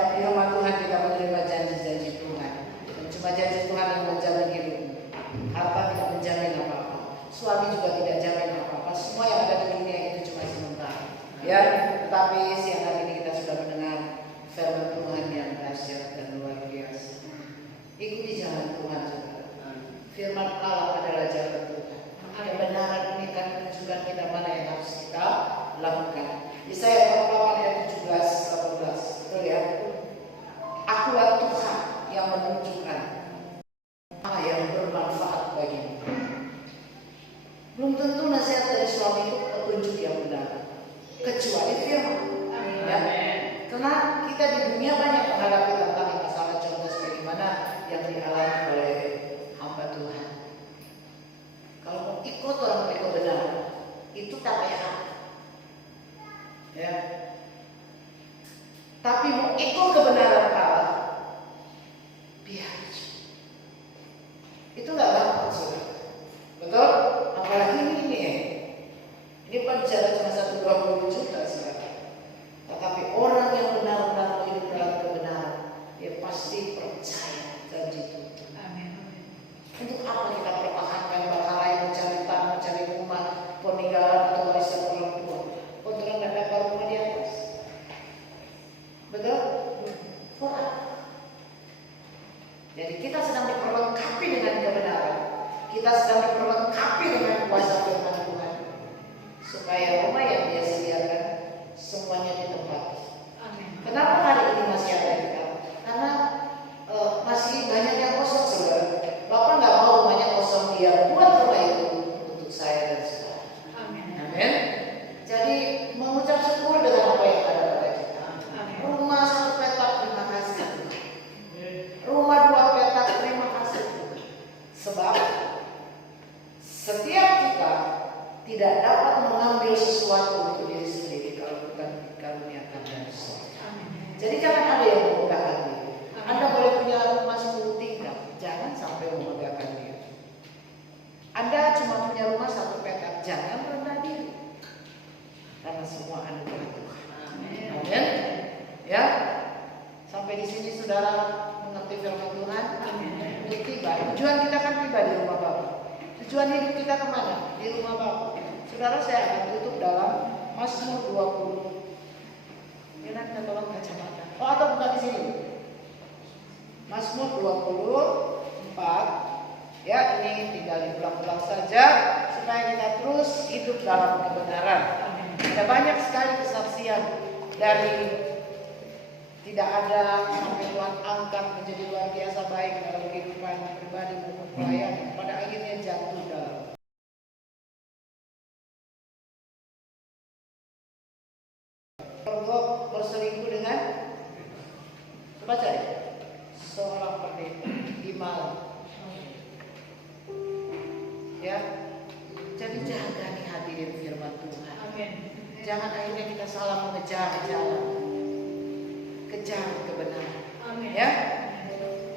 Setiap firman Tuhan kita menerima janji-janji Tuhan. Dan cuma janji Tuhan yang menjamin hidupmu. Harta tidak menjamin apa-apa. Suami juga tidak jamin apa-apa. Semua yang ada di dunia itu cuma sementara. Ya, tetapi siang hari ini kita sudah mendengar firman Tuhan yang dahsyat dan luar biasa. Ikuti jalan Tuhan, saudara. Firman Allah adalah jalan Tuhan. Kebenaran ini akan menunjukkan kita mana yang harus kita lakukan. Yesaya 48 ayat 17-18. Betul ya? Akulah Tuhan yang menunjukkan apa yang bermanfaat bagimu. Belum tentu nasihat dari suami itu petunjuk yang benar, kecuali firman. Ya. Karena kita di dunia banyak menghadapi tantangan masalah, contoh sebagaimana yang dialami oleh hamba Tuhan. Kalau mau ikut orang yang benar, itu tak payah. Ya. Tapi mau ikut kebenaran Allah, biar itu nggak gampang, saudara. Betul? Apalagi ini penjara cuma 120 juta, saudara. Tetapi orang yang benar-benar hidup dalam kebenaran, dia pasti percaya janji Tuhan. Amin. Untuk apa kita pertahankan bakal lain, mencari tanah, mencari rumah, peninggalan atau warisan orang tua? Untuk tidak dapat rumah di atas. Betul? Kurang. Jadi kita sedang diperlengkapi dengan kebenaran. Kita sedang diperlengkapi dengan kuasa firman Tuhan. Supaya rumah yang dia sediakan semuanya ditempati. Kenapa hari ini masih ada kita? Karena masih banyak yang kosong, saudara. Bapak nggak mau rumahnya kosong, dia buat rumah itu untuk saya dan saudara. Amin. Jadi mengucap syukur dengan apa yang ada pada kita. Rumah 1 petak, terima kasih. Rumah 2 petak, terima kasih. Sebab setiap kita tidak dapat mengambil sesuatu untuk diri sendiri kalau bukan dikaruniakan dari Allah. Jadi jangan ada yang memegahkan diri. Anda boleh punya rumah 10 tingkat, jangan sampai memegahkan diri. Anda cuma punya rumah 1 petak, jangan rendah diri. Karena semua anugerah Tuhan. Amin. Ya. Sampai di sini saudara mengerti firman Tuhan. Amin. Tiba. Tujuan kita kan tiba di rumah Bapa. Tujuan hidup kita kemana? Di rumah Bapa. Saudara, saya akan tutup dalam Mazmur 20. Ya, nanti tolong kacamata. Oh, atau bukan di sini. Mazmur 24. Ya, ini tinggal diulang-ulang saja supaya kita terus hidup dalam kebenaran. Ada banyak sekali kesaksian dari tidak ada sampai Tuhan angkat menjadi luar biasa baik dalam kehidupan pribadi maupun pelayan, pada akhirnya jatuh dalam pergok berselingkuh dengan, coba cari, seorang pendeta di Malang. Ya, jadi jaga nih hadirin firman Tuhan. Amin. Jangan akhirnya kita salah mengejar jalan, kejar kebenaran. Amin. Ya.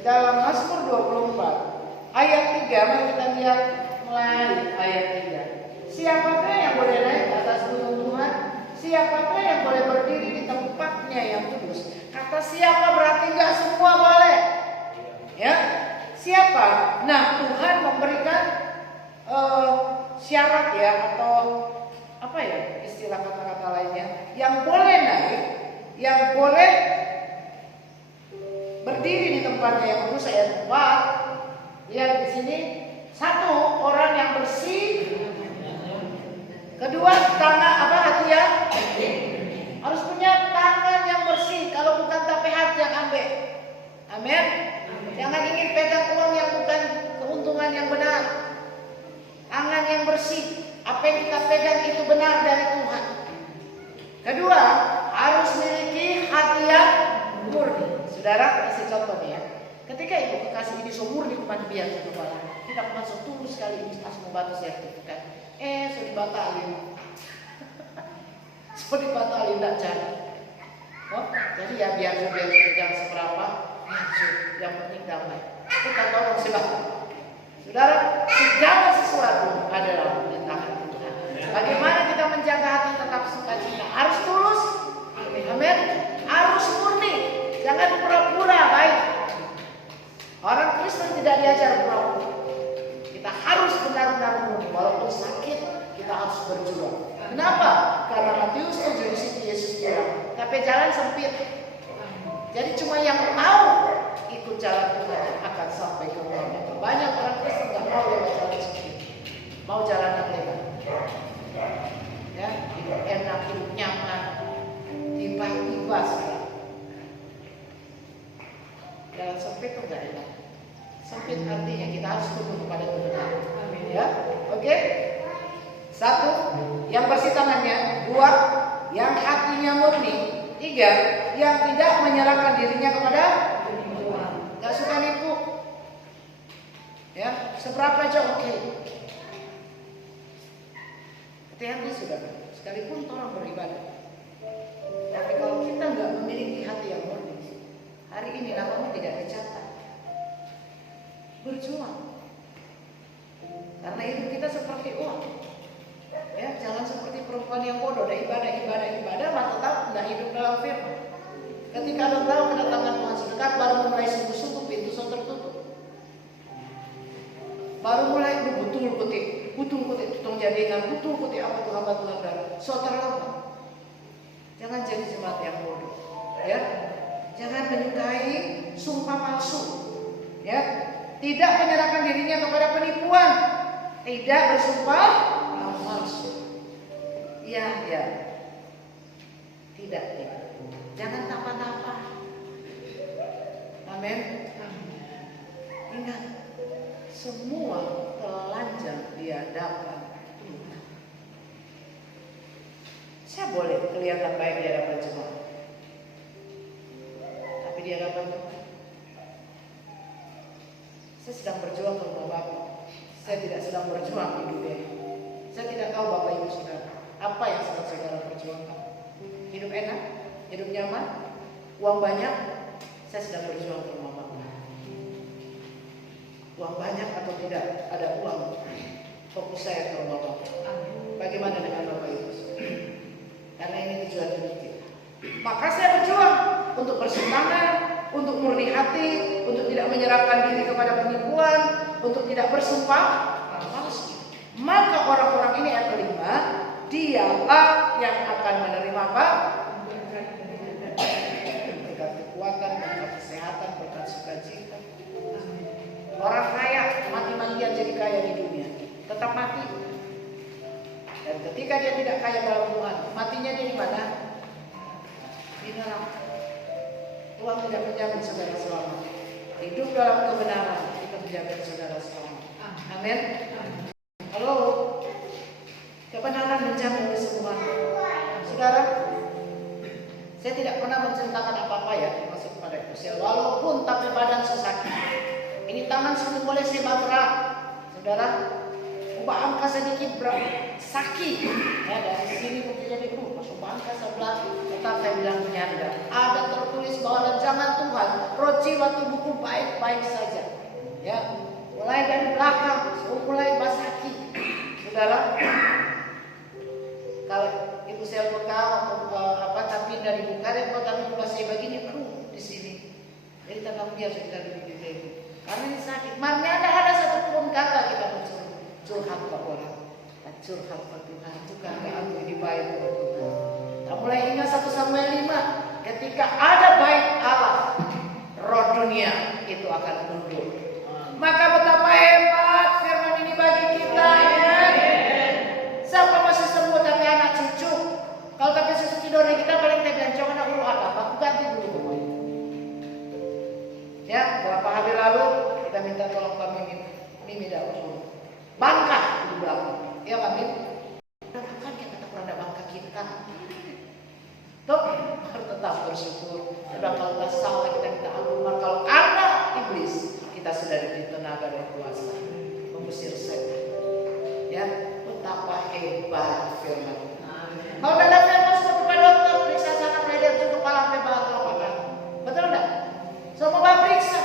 Dalam Mazmur 24 ayat 3, mari kita lihat mulai ayat 3. Siapakah yang boleh naik ke atas gunung Tuhan? Siapakah yang boleh berdiri di tempatnya yang kudus? Kata siapa berarti enggak semua boleh. Ya. Siapa? Nah, Tuhan memberikan syarat ya, atau apa ya istilah kata-kata lainnya, yang boleh naik, yang boleh berdiri di tempatnya yang kudus. Ayat 4, lihat di sini, 1, orang yang bersih. Kedua, tangan hati yang harus punya tangan yang bersih. Kalau bukan tapi hati yang ambil. Amin. Jangan ingin pegang uang yang bukan keuntungan yang benar. Tangan yang bersih. Apa yang kita pegang itu benar dari Tuhan. Kedua, harus memiliki hati yang murni. Saudara, kasih contoh nih ya. Ketika ibu kekasih ini murni kuman biar ke kepala, kita kuman tulus sekali ini pas mau batu sertifikat. Sudah dibatalin. Sudah dibatalin tak jadi. Oh, jadi ya biar pegang seberapa, yang penting damai. Kita tolong sebab. Saudara, segala sesuatu adalah perintah Tuhan. Bagaimana kita menjaga hati tetap sukacita? Harus tulus. Amin. Harus murni. Jangan tidak diajar pura-pura. Kita harus benar-benar murni. Walaupun sakit, kita harus berjuang. Kenapa? Karena Matius 7 di situ Yesus bilang, tapi jalan sempit. Jadi cuma yang mau ikut jalan Tuhan akan sampai ke Tuhan. Banyak orang Kristen nggak mau lewat jalan sempit, mau jalan yang lebar. Ya, hidup enak, hidup nyaman, tiba-tiba sekarang. Jalan sempit itu nggak enak. Sempit artinya kita harus tunduk kepada kebenaran. Ya, oke? Satu, yang bersih tangannya. Dua, yang hatinya murni. Tiga, yang tidak menyerahkan dirinya kepada penipuan. Gak suka nipu. Ya, seberapa aja oke. Hati-hati sudah. Sekalipun orang beribadah. Tapi kalau kita nggak memiliki hati yang murni, hari ini namamu tidak dicatat. Berjuang. Karena hidup kita seperti uang. Ya, jangan seperti perempuan yang bodoh, dah ibadah, maka tetap tidak hidup dalam firman. Ketika ada tahu kedatangan Tuhan sedekat, baru mulai sungguh-sungguh pintu so tertutup. Baru mulai betul putih, tutung jadikan, betul putih apa tuh hamba Tuhan darah. So terlambat. Jangan jadi jemaat yang bodoh. Ya, jangan menyukai sumpah palsu. Ya, tidak menyerahkan dirinya kepada penipuan, tidak bersumpah palsu. Ya, tidak. Jangan tapa-tapa. Amin. Ingat, semua telanjang di hadapan Tuhan. Saya boleh kelihatan baik di hadapan jemaat, tapi di hadapan Tuhan, saya sedang berjuang ke rumah Bapak. Saya tidak sedang berjuang di dunia. Saya tidak tahu Bapak Ibu Saudara apa yang sedang saudara perjuangkan. Hidup enak, hidup nyaman, uang banyak. Saya sedang berjuang ke rumah Bapak. Uang banyak atau tidak, ada uang, fokus saya ke rumah Bapak. Bagaimana dengan Bapak Ibu? Karena ini tujuan hidup kita. Maka saya berjuang untuk bersih tangan, untuk murni hati, untuk tidak menyerahkan diri kepada penipuan, untuk tidak bersumpah palsu. Maka orang-orang ini yang kelima, dialah yang akan menerima apa? Berkat kekuatan, berkat kesehatan, berkat sukacita. Orang kaya mati-matian jadi kaya di dunia, tetap mati. Dan ketika dia tidak kaya dalam Tuhan, matinya dia di mana? Di neraka. Tuhan tidak menjamin saudara selamat. Hidup dalam kebenaran itu menjamin saudara selamat. Amin. Halo. Kebenaran menjamin kesembuhan. Saudara, saya tidak pernah menceritakan apa-apa ya masuk pada usia. Walaupun tapi badan sesakit. Ini tangan sudah mulai saya berat. Saudara, ubah angka sedikit berat. Sakit. Ya, dari sini mungkin jadi pas ubah angka sebelah. Tetap saya bilang menyanda. Ada tertulis bahwa rancangan Tuhan, roh jiwa tubuhku baik-baik saja. Ya, mulai dari belakang, mulai basaki. Saudara, kalau ibu saya bekal tapi dari buka dan kalau kami saya begini di sini. Jadi tangan dia sudah lebih gede. Karena ini sakit. Mana ada satu pun kata kita curhat ke orang. Curhat ke Tuhan. Itu kata aku ini baik ke Tuhan. Kita mulai ingat 1 Samuel 5. Ketika ada baik Allah, roh dunia itu akan mundur. Maka betapa hebat firman ini bagi kita ya. Siapa masih sembuh tapi anak cucu? Kalau tapi susu tidur kita paling kita bilang jangan aku apa? Aku ganti dulu pokoknya. Ya, beberapa hari lalu kita minta tolong kami Mimi dahulu. Bangka di belakang. Ya kami. Kan kita tak pernah bangka kita. Tuh harus tetap bersyukur. Dan kalau kita salah kita minta ampun. Kalau karena iblis kita sudah diberi tenaga dan kuasa mengusir setan. Ya, betapa hebat firman. Kalau ada firman seperti Pak Dokter periksa sana dari ujung kepala sampai bawah telapak. Betul enggak? Semua Bapak periksa.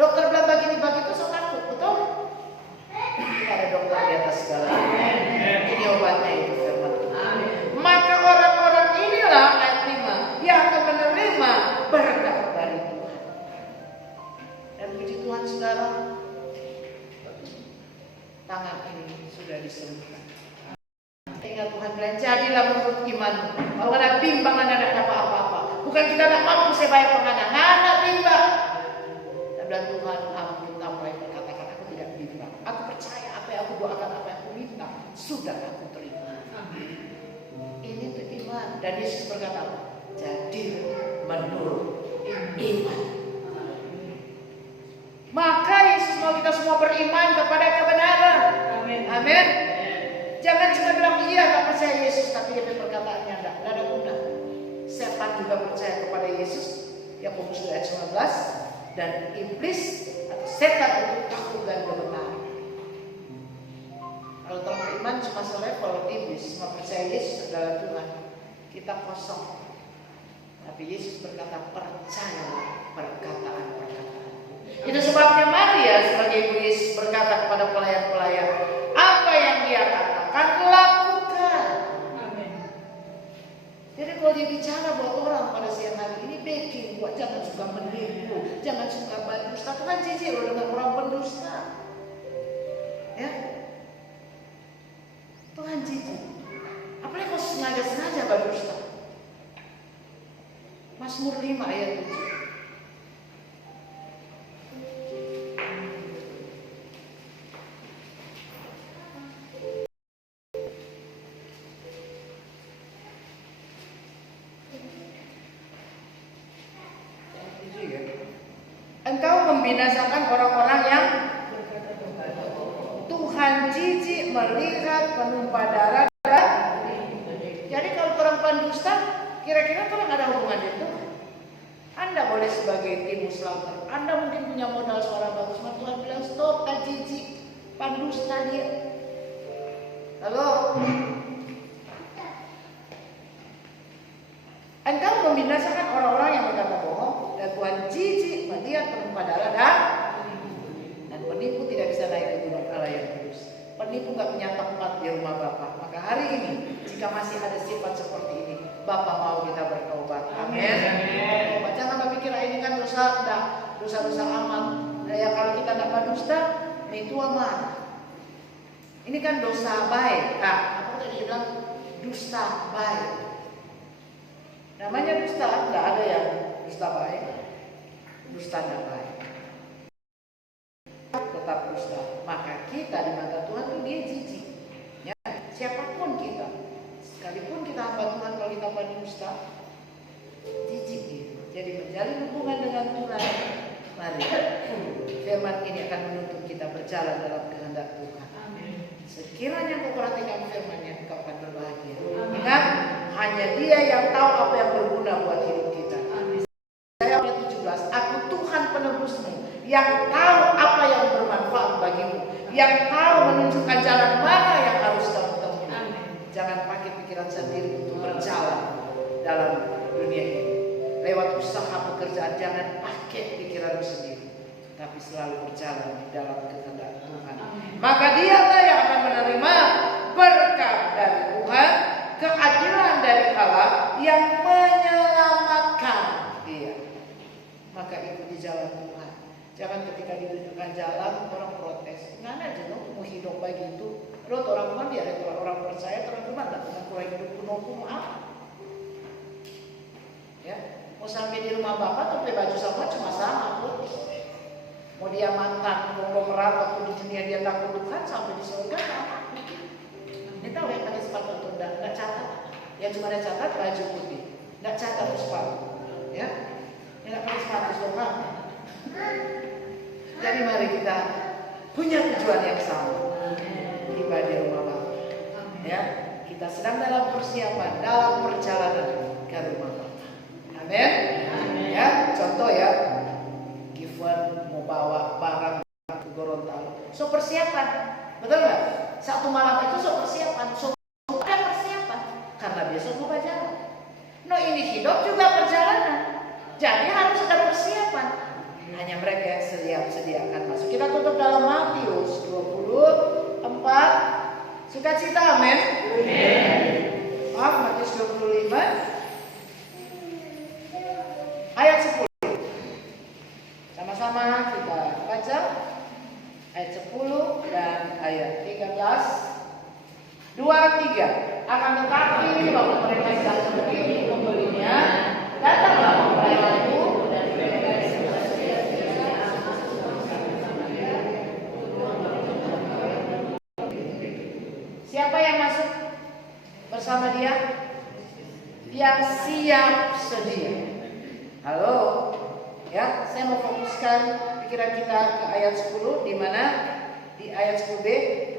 Dokter bilang begini begitu saya takut, betul? Tidak ada dokter di atas segalanya. Ini obatnya itu firman. Maka orang-orang inilah ayat 5 yang akan menerima berkat dari Tuhan. Dan puji Tuhan saudara, bilang jadilah menurut imanmu. Kalau ada bimbang anak tidak dapat apa-apa. Bukan kita tidak mampu sebaik penganak. Anak bimbang. Saya bilang Tuhan ampun apa yang berkatakan aku tidak bimbang. Aku percaya apa yang aku doakan, apa yang aku minta sudah aku terima. Ini tuh iman. Dan Yesus berkata, jadi menurut iman. Maka Yesus mau kita semua beriman kepada kebenaran. Amin. Jangan cuma bilang iya tak percaya Yesus, tapi dia perkataannya tidak ada guna. Setan juga percaya kepada Yesus, Yakobus 2 ayat 19, dan iblis atau setan itu takut dan gemetar. Kalau telah beriman cuma selevel iblis, cuma percaya Yesus adalah Tuhan, kita kosong. Tapi Yesus berkata percayalah perkataan-perkataan. Itu sebabnya Maria sebagai ibu Yesus berkata kepada pelayan-pelayan, apa yang dia katakan lakukan. Amin. Jadi kalau dia bicara buat orang pada siang hari ini baking, buat jangan suka menipu, jangan suka berdusta. Tuhan jijik loh dengan orang pendusta. Ya, Tuhan jijik. Apalagi kalau sengaja-sengaja berdusta. Mazmur 5 ayat 7. Engkau membinasakan orang-orang yang Tuhan jijik melihat penumpah darah. Jadi kalau orang pendusta, kira-kira Tuhan ada hubungan itu? Anda boleh sebagai tim Muslim, Anda mungkin punya modal suara bagus, maka Tuhan bilang stop, tak jijik, pendusta dia. Lalu engkau membinasakan orang-orang yang berkata bohong, dan Tuhan jijik melihat penumpah darah dan penipu tidak bisa naik ke gunung Allah yang kudus. Penipu nggak punya tempat di rumah Bapa. Maka hari ini jika masih ada sifat seperti ini, Bapa mau kita bertobat. Amin. Jangan berpikir ini kan dosa, enggak, dosa-dosa aman. Ya kalau kita tidak berdusta, itu aman. Ini kan dosa baik. Nah, apa tadi bilang dusta baik. Namanya dusta, enggak ada yang dusta baik. Dusta tidak baik. Tetap dusta. Maka kita di mata Tuhan itu dia jijik. Ya, siapapun kita, sekalipun kita hamba Tuhan, kalau kita berdusta, jijik gitu. Jadi menjalin hubungan dengan Tuhan, mari firman ini akan menuntut kita berjalan dalam kehendak Tuhan. Sekiranya kau perhatikan firman-Nya, kau akan berbahagia. Ingat, hanya Dia yang tahu apa yang berguna buat hidup kita. Saya ayat 17, aku Tuhan penebusmu, yang tahu apa yang bermanfaat bagimu, yang tahu menunjukkan jalan mana yang harus kamu tempuh. Jangan pakai pikiran sendiri untuk berjalan dalam dunia ini. Lewat usaha pekerjaan, jangan pakai pikiran sendiri, tapi selalu berjalan di dalam kehendak Tuhan. Maka dialah yang akan menerima berkat dari Tuhan, keadilan dari Allah yang menyelamatkan dia. Maka ikuti jalan Tuhan. Jangan ketika ditunjukkan jalan orang protes. Nggak ada jenuh mau hidup begitu. Lo orang Tuhan dia ada orang percaya, orang Tuhan tidak pernah kurang hidup penuh apa. Ya, mau sampai di rumah Bapak tuh pakai baju sama cuma sama pun. Mau dia mantan konglomerat waktu di dunia dia takut Tuhan, sampai di surga sama. Ini tahu yang pakai sepatu atau enggak catat. Yang cuma ada catat baju putih, enggak catat sepatu. Ya, enggak pakai sepatu surga. Jadi mari kita punya tujuan yang sama. Tiba di rumah Bapa. Ya, kita sedang dalam persiapan, dalam perjalanan ke rumah Bapa. Amin. Ya, contoh ya, Given mau bawa barang ke Gorontalo, so persiapan, betul nggak? Satu malam itu so persiapan, so ada persiapan, karena besok mau berjalan. No ini hidup juga perjalanan, jadi harus ada persiapan. Hanya mereka yang sedia akan masuk. Kita tutup dalam Matius 24. Sukacita, amin. Maaf, Matius 25 ayat 10. Sama-sama kita baca ayat 10 dan ayat 13. 2, 3. Akan tetapi dia? Yang siap sedia. Halo, ya, saya mau fokuskan pikiran kita ke ayat 10, di mana di ayat 10b,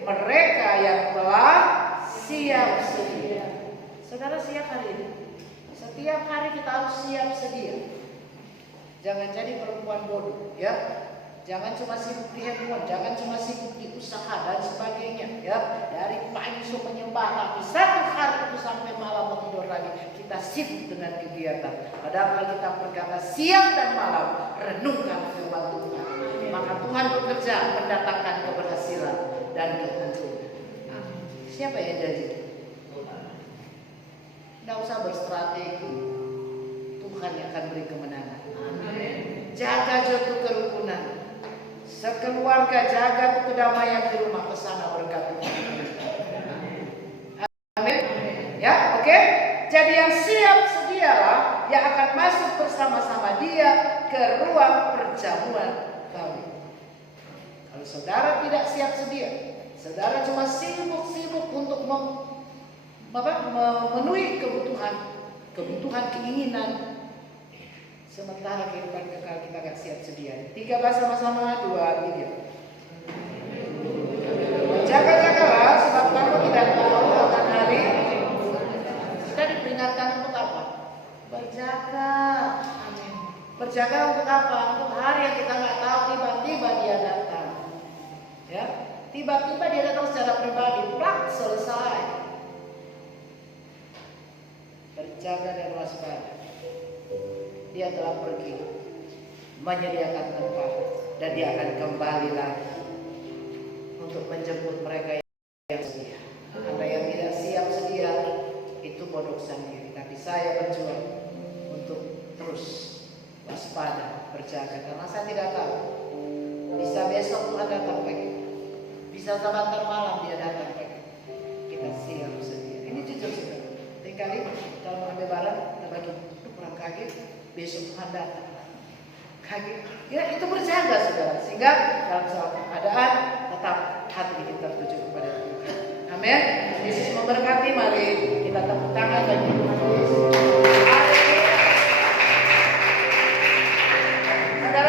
mereka yang telah siap sedia. Saudara siap hari ini? Setiap hari kita harus siap sedia. Jangan jadi perempuan bodoh, ya. Jangan cuma sibuk di handphone, jangan cuma sibuk di usaha dan sebagainya, ya. Dari pagi subuh menyembah, tapi satu hari itu sampai malam mau tidur lagi, kita sibuk dengan kegiatan. Padahal kalau kita berkata siang dan malam, renungkan firman Tuhan, maka Tuhan bekerja mendatangkan keberhasilan dan keuntungan. Siapa yang janji? Tidak usah berstrategi, Tuhan yang akan beri kemenangan. Jaga jatuh kerukunan, sekeluarga jaga kedamaian di rumah, kesana berkat Tuhan. Amin. Ya, oke. Jadi yang siap sedialah yang akan masuk bersama-sama dia ke ruang perjamuan kawin. Kalau saudara tidak siap sedia, saudara cuma sibuk-sibuk untuk memenuhi kebutuhan keinginan, sementara kehidupan kekal kita gak siap sedia. 13 sama-sama, 2 video. Jaga-jagalah, sebab kamu tidak tahu akan hari. Kita diperingatkan untuk apa? Berjaga. Amin. Berjaga untuk apa? Untuk hari yang kita gak tahu, tiba-tiba dia datang. Ya, tiba-tiba dia datang secara pribadi, plak, selesai. Berjaga dan waspada. Dia telah pergi menyediakan tempat, dan dia akan kembali lagi untuk menjemput mereka yang sedia. Anda yang tidak siap sedia itu bodoh sendiri. Tapi saya berjuang untuk terus waspada, berjaga, karena saya tidak tahu. Bisa besok Tuhan datang lagi, bisa sebentar malam dia datang lagi. Kita siap sedia. Ini jujur saudara. Kali kalau mau ambil barang, kita bagi kurang kaget. Besok Tuhan datang. Kaget. Ya itu berjaga saudara. Sehingga dalam suatu keadaan tetap hati kita tertuju kepada Tuhan. Amin. Yesus memberkati. Mari kita tepuk tangan.